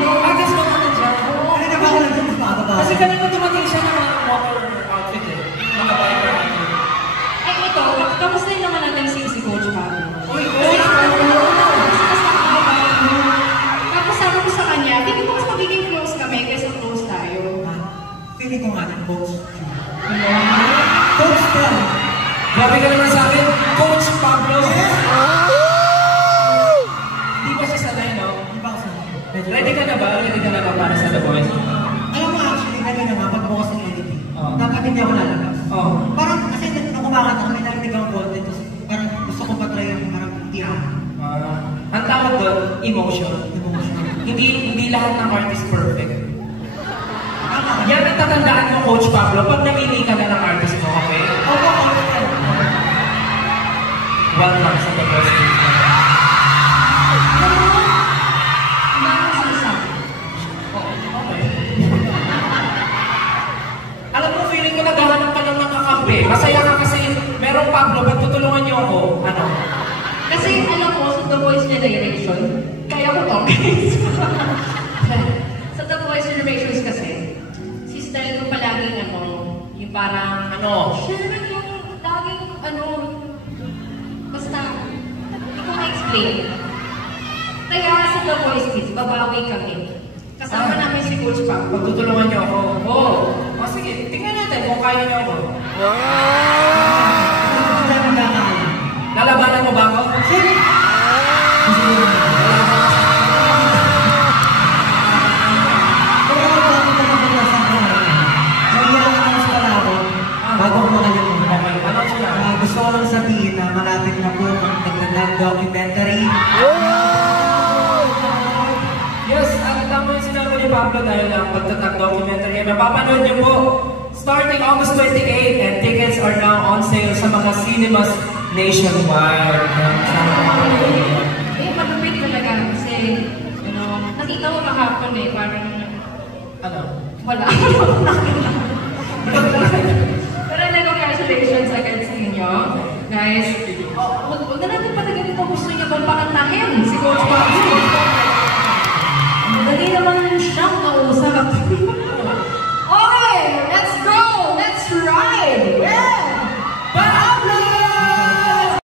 Gusto ko na siya. Kanina ba ako nandun sa bata? Kasi kanina tumating siya ng mga motor outfit eh. Nakabiker natin. Ay, ito, kamusta yung naman natin si Coach Pablo? Uy, Coach Pablo! Tapos sabi ko sa kanya, hindi ko mas magiging close kami kaysa close tayo. Feeling ko nga ng coach. Coach ka! Grabe ka naman sa akin, Coach Pablo! Hindi ba siya sanay, no? Hindi ba ako sanay? Ready ka na ba? Ready ka na ba para sa The Voice? Alam mo actually, kanina nga, pagbukas ng editing, dapat hindi ako lalabas. Parang kasi nung kumakanta kami, narinig akong content, tapos parang gusto ko pa-try yung parang tiyan. Ang tawag doon, emotion. Hindi lahat ng artist perfect. Yan ang tatandaan mo, Coach Pablo, pag namili ka na ng artist mo, okay? Oo. One lang sa The Voice. Alam mo, feeling ko naghahanap ka lang ng kakampi. Masaya ka kasi merong Pablo, pagtutulungan niyo ako. Ano? Kasi alam mo, sa The Voice Generation, kaya ko to. Sa The Voice Generations kasi, si style ko palaging yung parang, siya naman yung laging, basta, hindi ko ma-explain. Kaya sa The Voice Kids, babawi kami. Kasama namin si Coach Pam. Pagtutulungan niyo ako. Oo. Sige, tingnan natin kung kaya niyo ako. Lalabanan mo ba ako? Sige! Bago ko makalimutan. Gusto ko lang sabihin na malapit na po ang naglalag documentary. Yes, ang tama yung sinabi ni Pablo dahil ang pagtatag documentary. Mapapanood niyo po starting August 28 and tickets are now on sale sa mga cinemas nationwide. Malupit talaga kasi, nakita ko kahapon parang, wala. Pero congratulations agad sa inyo. Guys, huwag na natin patagal ito. Gusto niyo bang pakantahin si Coach Pablo? Dali naman siyang kausap.